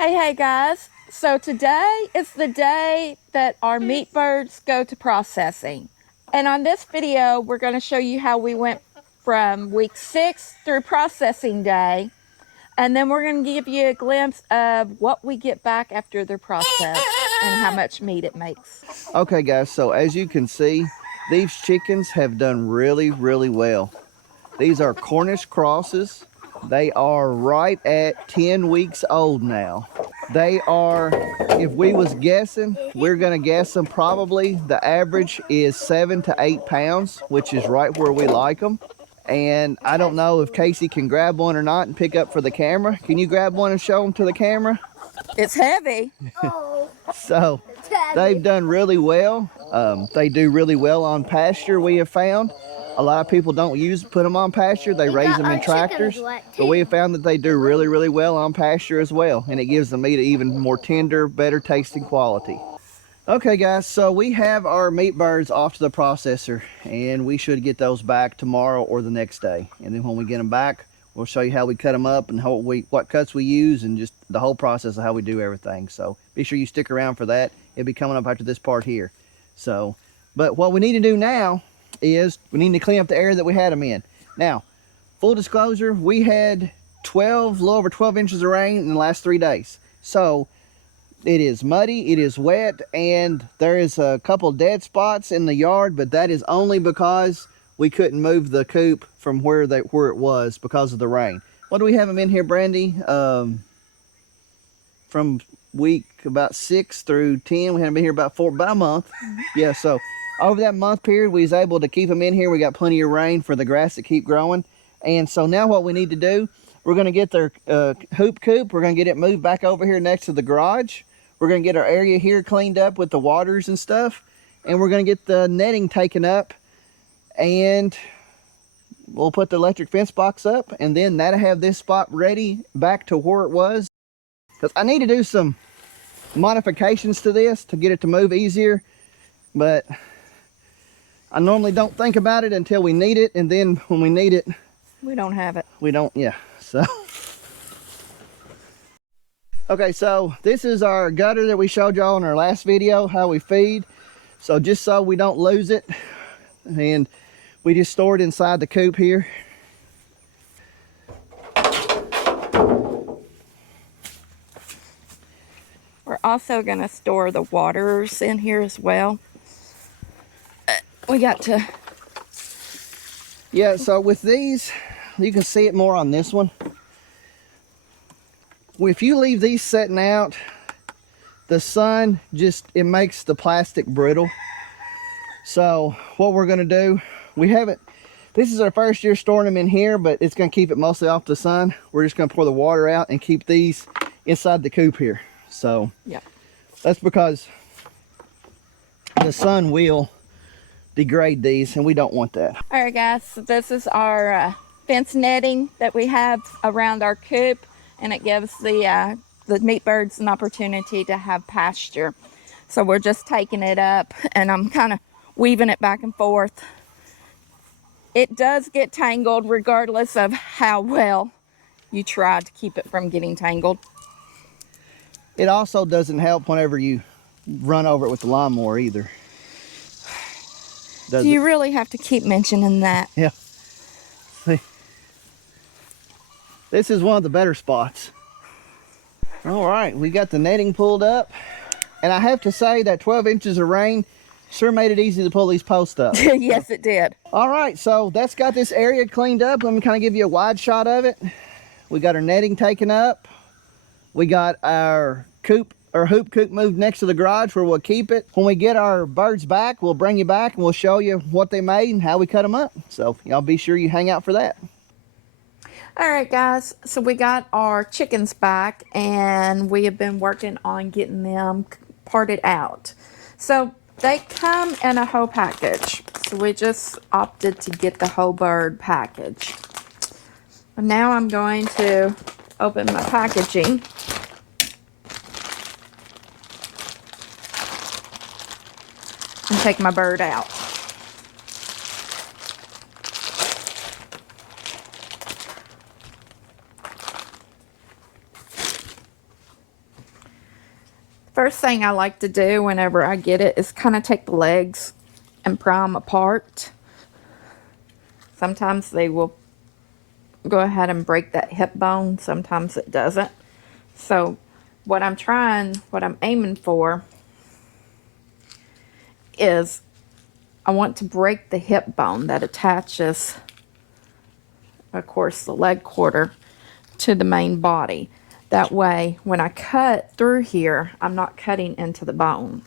Hey guys. So today is the day that our meat birds go to processing. And on this video, we're going to show you how we went from week 6 through processing day. And then we're going to give you a glimpse of what we get back after they're processed and how much meat it makes. Okay guys, so as you can see, these chickens have done really well. These are Cornish crosses. They are right at 10 weeks old now. They are, if we was guessing, we're gonna guess them probably, the average is 7 to 8 pounds, which is right where we like them. And I don't know if Casey can grab one or not and pick up for the camera. Can you grab one and show them to the camera? It's heavy. So they've done really well. They do really well on pasture, we have found. A lot of people don't put them on pasture. They raise them in tractors. But we have found that they do really well on pasture as well. And it gives the meat an even more tender, better tasting quality. Okay guys, so we have our meat birds off to the processor. And we should get those back tomorrow or the next day. And then when we get them back, we'll show you how we cut them up and what cuts we use and just the whole process of how we do everything. So be sure you stick around for that. It'll be coming up after this part here. So, but what we need to do now is we need to clean up the area that we had them in. Now, full disclosure, we had a little over 12 inches of rain in the last 3 days. So it is muddy, it is wet, and there is a couple dead spots in the yard, but that is only because we couldn't move the coop from where it was because of the rain. What do we have them in here, Brandy? From week about 6 through 10, we had them in here about a month. Yeah, so over that month period, we was able to keep them in here. We got plenty of rain for the grass to keep growing. And so now what we need to do, we're going to get their hoop coop. We're going to get it moved back over here next to the garage. We're going to get our area here cleaned up with the waters and stuff. And we're going to get the netting taken up. And we'll put the electric fence box up. And then that'll have this spot ready back to where it was. Because I need to do some modifications to this to get it to move easier. But I normally don't think about it until we need it, and then when we need it, we don't have it. We don't, yeah, so. Okay, so this is our gutter that we showed y'all in our last video, how we feed. So just so we don't lose it, and we just store it inside the coop here. We're also gonna store the waters in here as well. We got to... Yeah, so with these, you can see it more on this one. If you leave these setting out, the sun it makes the plastic brittle. So what we're gonna do, this is our first year storing them in here, but it's gonna keep it mostly off the sun. We're just gonna pour the water out and keep these inside the coop here. So yeah, that's because the sun will degrade these, and we don't want that. All right guys, so this is our fence netting that we have around our coop, and it gives the meat birds an opportunity to have pasture. So we're just taking it up, and I'm kind of weaving it back and forth. It does get tangled regardless of how well you try to keep it from getting tangled. It also doesn't help whenever you run over it with the lawnmower either. Do you really have to keep mentioning that? Yeah. See, this is one of the better spots. All right, we got the netting pulled up. And I have to say that 12 inches of rain sure made it easy to pull these posts up. Yes, it did. All right, so that's got this area cleaned up. Let me kind of give you a wide shot of it. We got our netting taken up. We got our hoop coop moved next to the garage where we'll keep it. When we get our birds back, we'll bring you back and we'll show you what they made and how we cut them up. So y'all be sure you hang out for that. All right guys, so we got our chickens back, and we have been working on getting them parted out. So they come in a whole package. So we just opted to get the whole bird package. And now I'm going to open my packaging. And take my bird out. First thing I like to do whenever I get it is kind of take the legs and pry them apart. Sometimes they will go ahead and break that hip bone. Sometimes it doesn't. So what I'm aiming for is I want to break the hip bone that attaches, of course, the leg quarter to the main body. That way, when I cut through here, I'm not cutting into the bone.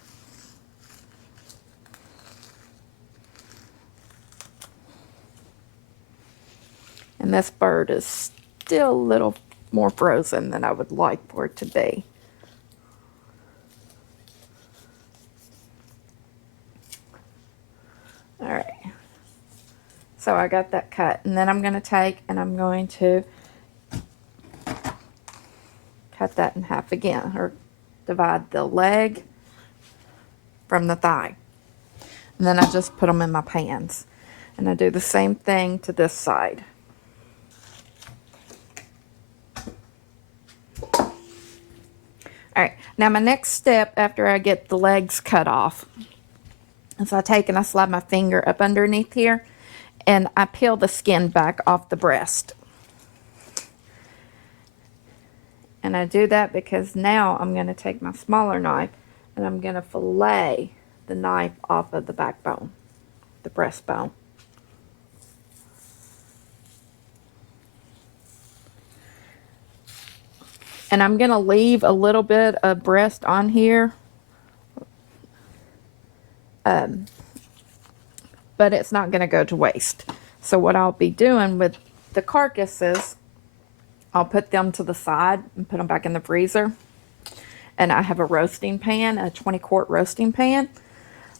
And this bird is still a little more frozen than I would like for it to be. All right. So I got that cut. And then I'm going to take and I'm going to cut that in half again, or divide the leg from the thigh. And then I just put them in my pans. And I do the same thing to this side. All right, now my next step after I get the legs cut off is I take and I slide my finger up underneath here and I peel the skin back off the breast. And I do that because now I'm going to take my smaller knife and I'm going to fillet the knife off of the backbone, the breastbone. And I'm going to leave a little bit of breast on here. But it's not going to go to waste. So what I'll be doing with the carcasses, I'll put them to the side and put them back in the freezer. And I have a roasting pan, a 20-quart roasting pan,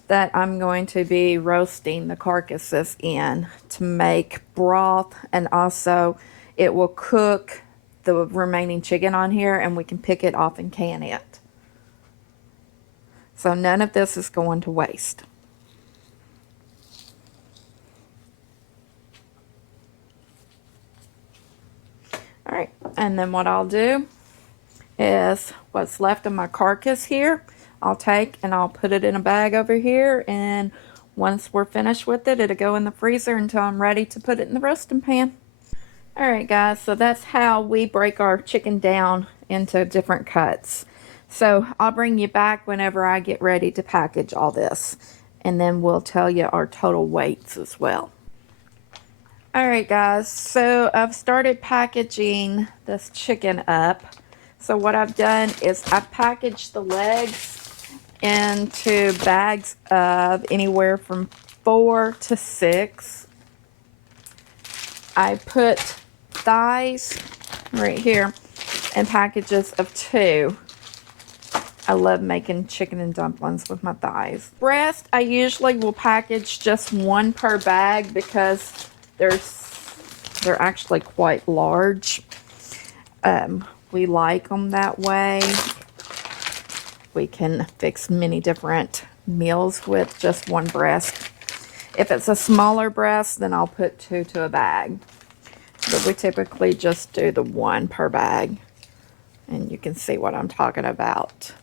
that I'm going to be roasting the carcasses in to make broth, and also it will cook the remaining chicken on here and we can pick it off and can it. So none of this is going to waste. All right, and then what I'll do is what's left of my carcass here, I'll take and I'll put it in a bag over here, and once we're finished with it, it'll go in the freezer until I'm ready to put it in the roasting pan. All right, guys, so that's how we break our chicken down into different cuts. So I'll bring you back whenever I get ready to package all this, and then we'll tell you our total weights as well. All right, guys, so I've started packaging this chicken up. So what I've done is I've packaged the legs into bags of anywhere from 4 to 6. I put thighs right here in packages of 2. I love making chicken and dumplings with my thighs. Breast, I usually will package just 1 per bag because they're actually quite large. We like them that way. We can fix many different meals with just 1 breast. If it's a smaller breast, then I'll put 2 to a bag. But we typically just do the 1 per bag. And you can see what I'm talking about.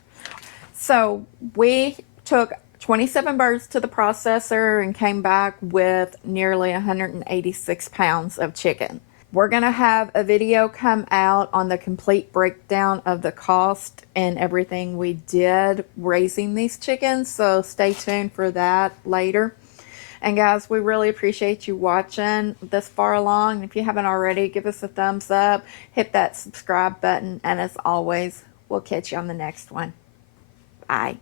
So we took 27 birds to the processor and came back with nearly 186 pounds of chicken. We're going to have a video come out on the complete breakdown of the cost and everything we did raising these chickens, so stay tuned for that later. And guys, we really appreciate you watching this far along. If you haven't already, give us a thumbs up, hit that subscribe button, and as always, we'll catch you on the next one. Bye.